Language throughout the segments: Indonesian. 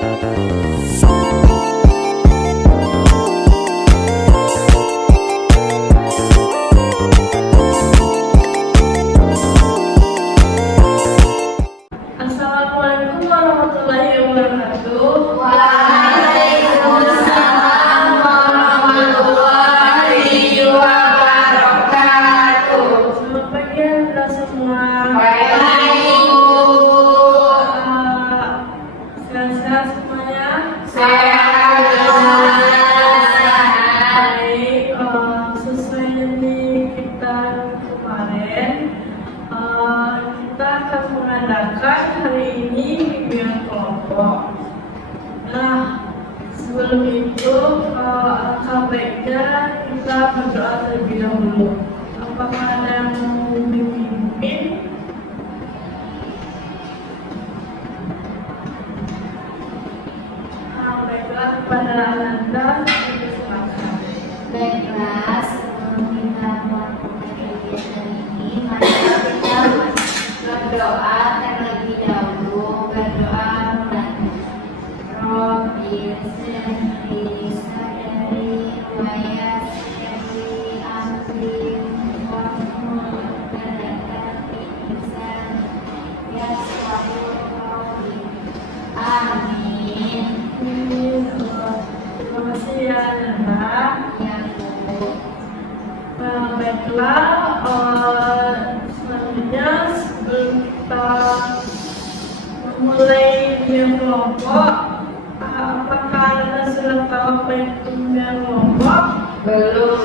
Assalamualaikum warahmatullahi wabarakatuh. Waalaikumsalam warahmatullahi wabarakatuh. Selamat pagi anda semua. Baik, Sehat-sehat semuanya. sehat. Baik, sesuai janji kita kemarin, kita akan mengadakan hari ini bimbingan kelompok. Nah, sebelum itu, alangkah baiknya kita berdoa terlebih dahulu. Apakah ada yang mau dipimpin? Baiklah, kepada Ananda, silakan. Baiklah, sebelum kita melakukan kegiatan ini, mari kita berdoa terlebih dahulu. Berdoa mulai. Robbi sirri sadri wa yassirli amri wahlul 'uqdatam min lisani yafqahu qawli. Amin. Terima kasih ya Ananda. Ya Bu. Baiklah, selanjutnya sebelum kita memulai bimbingan kelompok, apakah Anda sudah tahu apa itu bimbingan kelompok? Belum.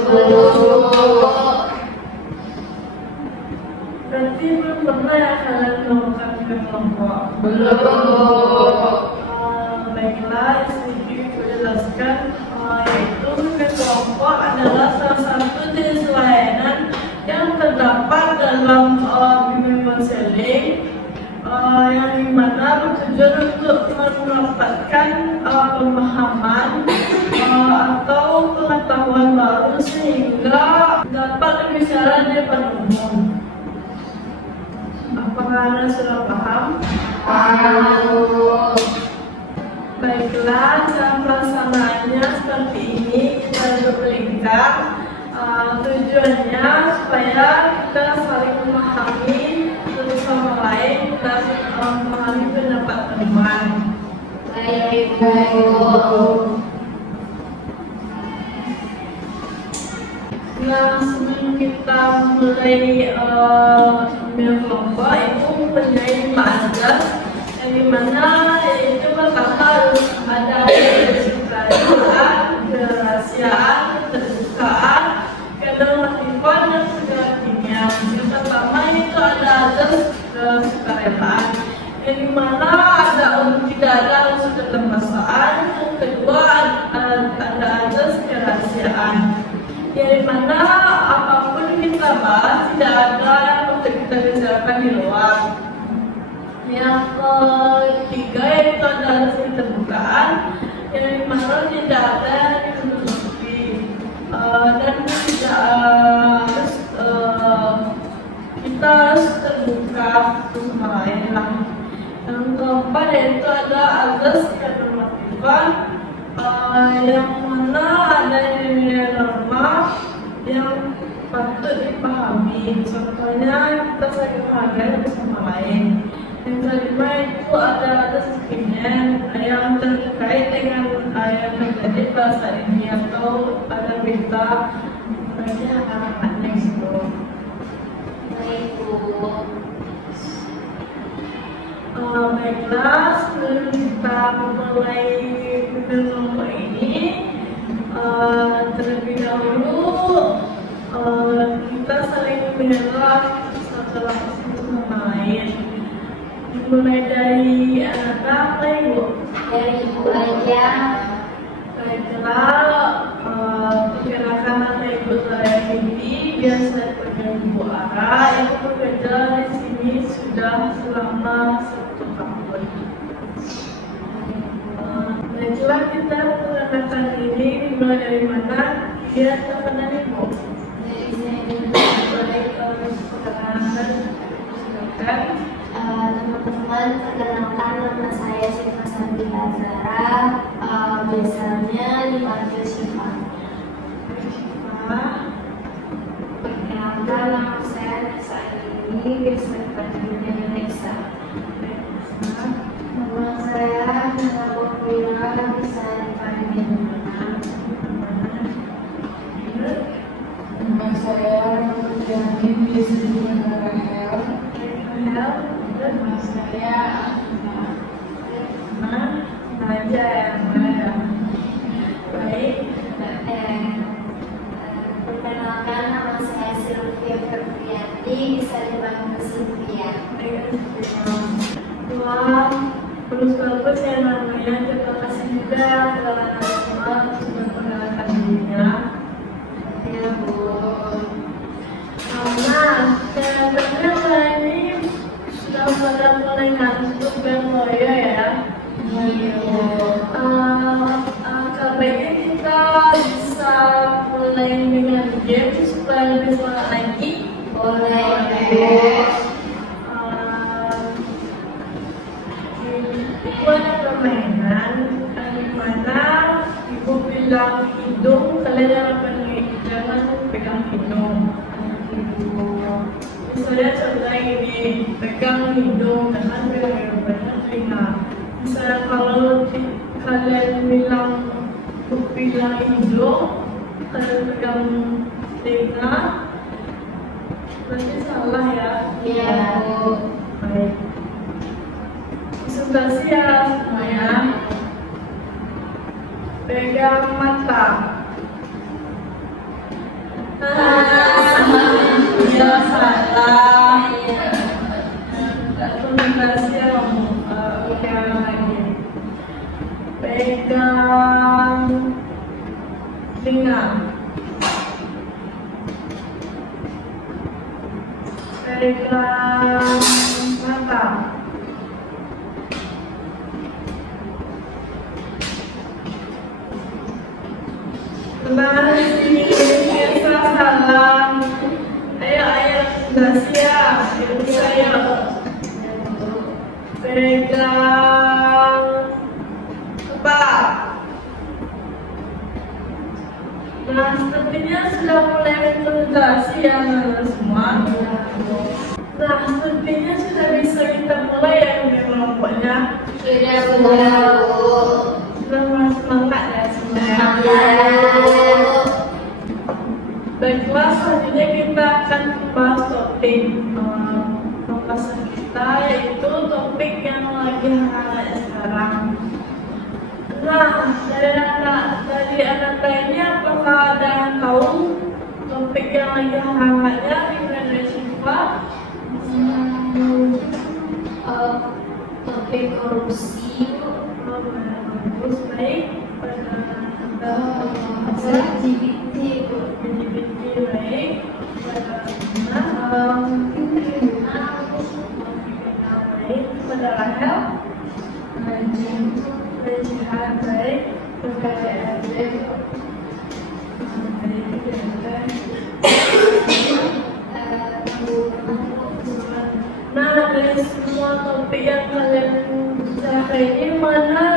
Berarti belum pernah ya kalian melakukan bimbingan kelompok? Belum. Baiklah, sedikit menjelaskan, yaitu bimbingan kelompok adalah salah satu jenis layanan yang terdapat dalam bimbingan konseling, yang dimana bertujuan untuk mendapatkan pemahaman atau pengetahuan baru sehingga dapat berbicara di depan umum. Apakah Anda sudah paham? Tahu. Baiklah, cara pelaksanaannya seperti ini. Kita berperingkat. Tujuannya supaya kita saling memahami satu sama lain dan memahami pendapat teman. Baik, Bu. Nah, sebelum kita mulai bimbingan kelompok, itu mempunyai 5 azas, yang dimana itu pertama harus ada kesukaan, kerahasiaan, keterbukaan, ketermotifan, dan segala-galanya. Yang pertama itu ada azas kesukarelaan, yang dimana tidak ada unsur keterpaksaan. Yang kedua ada azas kerahasiaan, yang mana apapun kita bahas tidak ada yang untuk kita bicarakan di luar. Yang ketiga yaitu ada azas keterbukaan, yang dimana tidak ada yang ditutupi, dan tidak harus kita harus terbuka satu sama lain lah. Yang keempat yaitu ada azas kenormatifan, yang mana ada nilai norma yang patut dipahami. Contohnya kita saling menghargai satu sama lain. Yang kelima itu ada azas kekinian yang terkait dengan yang terjadi pada saat ini atau ada berita bagi anak-anaknya gitu. Baik, Bu. Baiklah, sebelum kita memulai bimbingan kelompok ini, terlebih dahulu kita saling mengenal satu sama lain. Dimulai dari anak apa Ibu? Dari Ibu aja. Baiklah, perkenalkan nama Ibu saya Cindy, biasa dipanggil Ibu Ara, yang bekerja di sini sudah selama 1 tahun. Baiklah, kita perkenalkan ini dimulai dari mana? Dia teman Ibu. Dari saya. Baik, perkenalkan, silakan. Teman-teman, perkenalkan nama saya Syifa Sabila Zara. Terus bagus ya namanya, terima kasih juga kepada anak semua sudah mengenalkan dirinya. Ya, Bu. Nah, kelihatannya kalian ini sudah pada mulai ngantuk dan loyo ya. Iya. Kabarnya kita bisa mulai dengan game supaya lebih semangat lagi. Boleh, Bu. Ibu ada permainan di mana ibu bilang hidung, kalian jangan pegang hidung. Misalnya contohnya ini, pegang hidung, jangan pegang hidung, pegang telinga. Misalnya kalau kalian bilang hidung, kalian pegang telinga, berarti salah ya. Iya, Bu. Baik. Konsentrasi ya semuanya. Pegang mata. Ya salah. Konsentrasi ya ulang lagi. Pegang telinga. Pegang mata. Nah, ini biasa salah. Ayo, Gracia, saya pegang kepala. Nah, sepertinya sudah mulai konsentrasi ya semua. Nah, sepertinya sudah bisa kita mulai ya kelompoknya. Sudah, Bu. Sudah mulai semangat ya semuanya. Baiklah, selanjutnya kita akan membahas topik pembahasan kita, yaitu topik yang lagi hangat sekarang. Nah, dari anak lainnya, apakah ada yang tahu topik yang lagi hangatnya di dari Syifa? Topik korupsi. Bagus, baik. LGBT, Bu. Baik. Pada Rahel, Rajihan baik, kepada Nah, dari semua topik yang kalian bicarakan ini, mana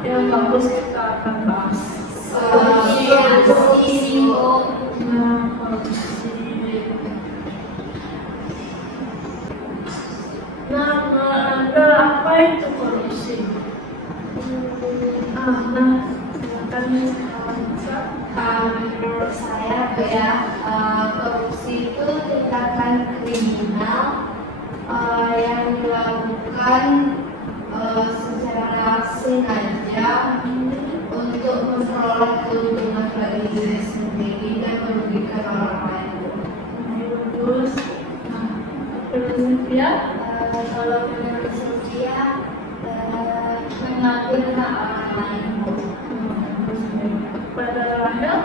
yang bagus kita akan bahas? Korupsi, Bu. Nah, korupsi. Nah, menurut Anda apa itu korupsi? Silakan kawan besar. Menurut saya, Bu, ya, korupsi itu tindakan kriminal yang dilakukan secara sengaja untuk memperoleh keuntungan bagi diri sendiri dan merugikan orang lain. Terus, Sylvia, Kalau menurut Sylvia, mengambil hak orang lain. pada Rahel,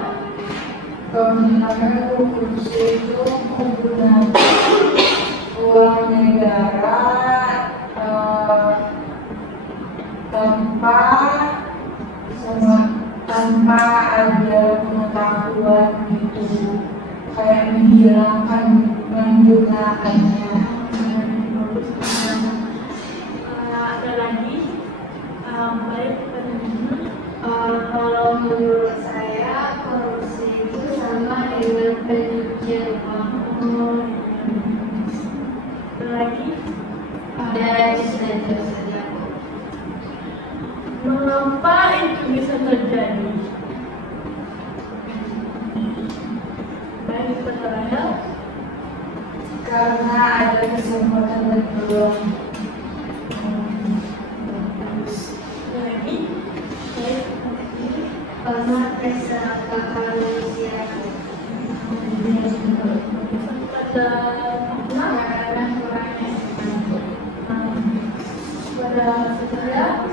Kemenangan korupsi itu menggunakan uang negara tanpa ada pengetahuan itu, kayak menghilangkan menggunakannya. ada lagi, baik Kalau menurut saya, korupsi itu sama dengan pencucian uang. ada lagi, Dan saja. mengapa itu bisa terjadi? Baik pada Rahel, Karena ada kesempatan berpeluang. ada lagi, baik Karena keserakahan manusia. pada Karena kurangnya pada saya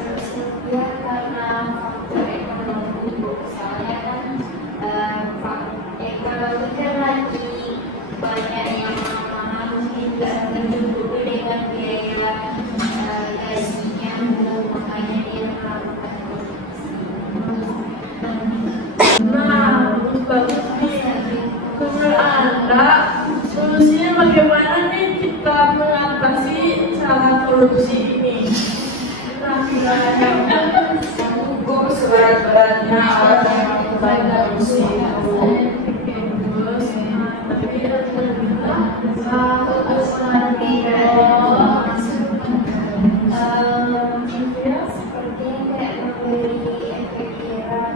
korupsi ini. Nah, Menghukum seberat-beratnya orang yang melakukan korupsi itu. Seperti kayak memberi efek kira.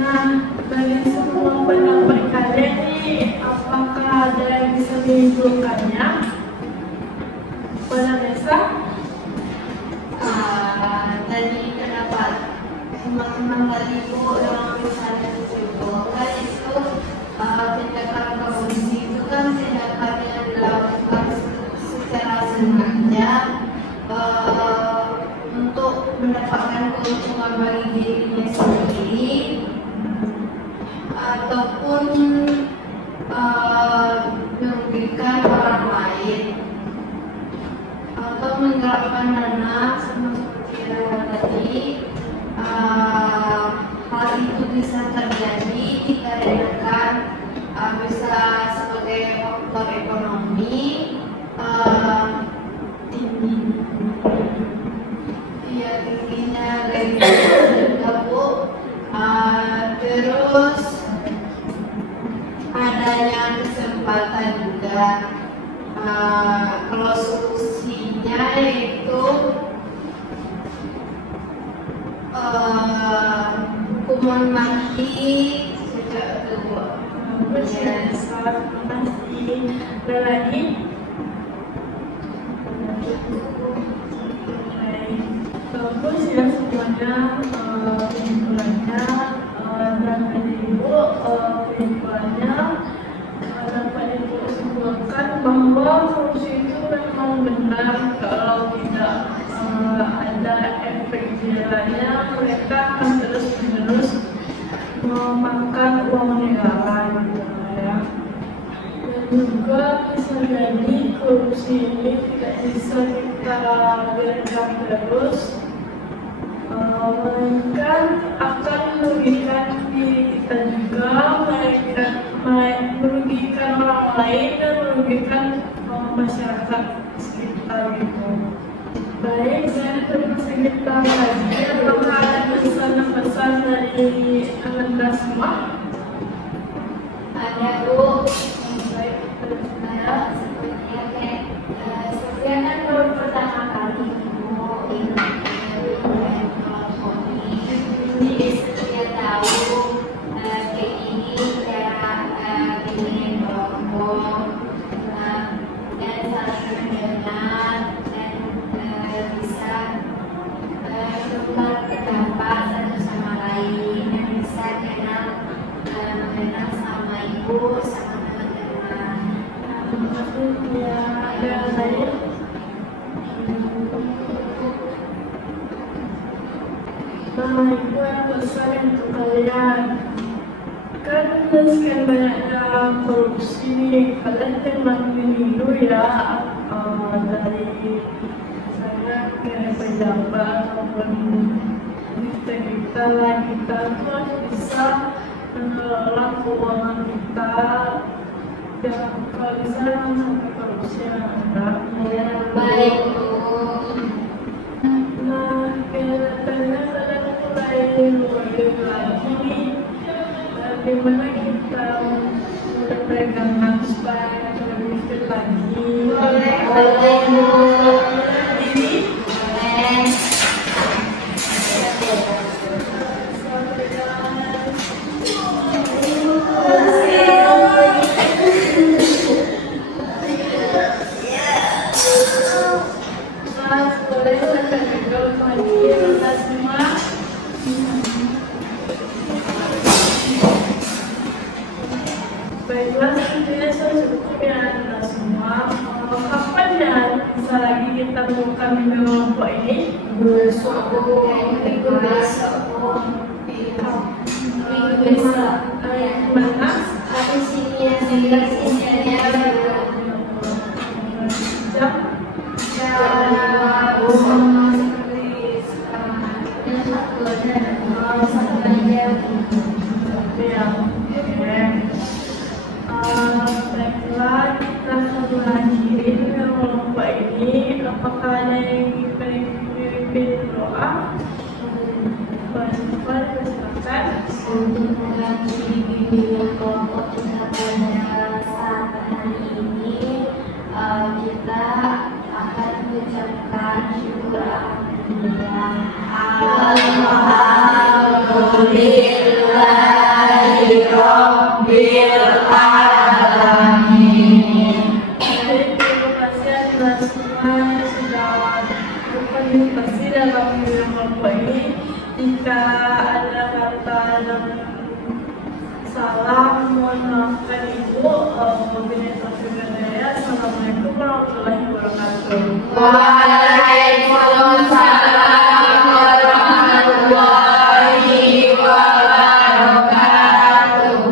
Nah, dari semua pendapat kalian nih, apakah ada yang bisa menyimpulkannya? Vanessa? Tadi kenapa teman-teman tadi itu yang misalnya disimpulkan itu tindakan korupsi itu kan tindakan yang dilakukan secara sengaja untuk mendapatkan keuntungan bagi dirinya sendiri ataupun merugikan orang lain atau menggerakkan dana seperti yang tadi. Hal itu bisa terjadi dikarenakan bisa sebagai faktor ekonomi tingginya gaji juga Bu, terus adanya kesempatan juga. Kalau solusinya yaitu hukuman mati sejak kedua. Terima kasih. Ada lagi? Bagus ya semuanya kesimpulannya dan ibu kesimpulannya dapat ibu simpulkan bahwa korupsi itu memang benar kalau tidak ada efek jerahnya mereka akan terus-menerus memakan uang negara gitu ya. Dan juga bisa jadi korupsi ini tidak bisa kita biarkan terus, melainkan akan merugikan diri kita juga, merugikan orang lain dan merugikan masyarakat sekitar gitu. Baik, dan terima kita lagi. Apakah ada pesan-pesan dari Anda semua? Ada Bu. Baik, sepertinya kayak saya kan baru pertama kali mau ikut jadi saya tahu kayak ini cara bikin kelompok dan saling mendengar dan bisa tukar pendapat satu sama lain dan bisa mengenal sama ibu sama teman-teman. Ya, ada lain. Nah, itu yang pesan untuk kalian. Kan sekian banyaknya korupsi, kalian jangan dulu ya dari saya ke pejabat maupun kita harus bisa mengelola keuangan kita. Jangan kalau bisa jangan sampai korupsi yang ada. Baik Bu. Nah, kelihatannya kalian mulai lagi bagaimana kita mulai pegangan supaya lebih fit lagi. Boleh Bu. Ini Boleh. Mas, boleh saya pegang lagi kita semua. Baiklah, sepertinya sudah cukup ya Anda semua. Kapan ya bisa lagi kita buka kelompok ini? Besok Bu. Minggu besok Bu. Minggu besok. Mana? Tapi sini sini Jam? Ya. ini kita akan mengucapkan syukur alhamdulillah. Alhamdulillahirabbil alamin. Terima kasih atas semua yang sudah berpartisipasi dalam kelompok ini. Jika ada kata yang salah, mohon maafkan Ibu. Wabillahi taufiq wal hidayah. Assalamualaikum warahmatullahi wabarakatuh. Waalaikumsalam warahmatullahi wabarakatuh.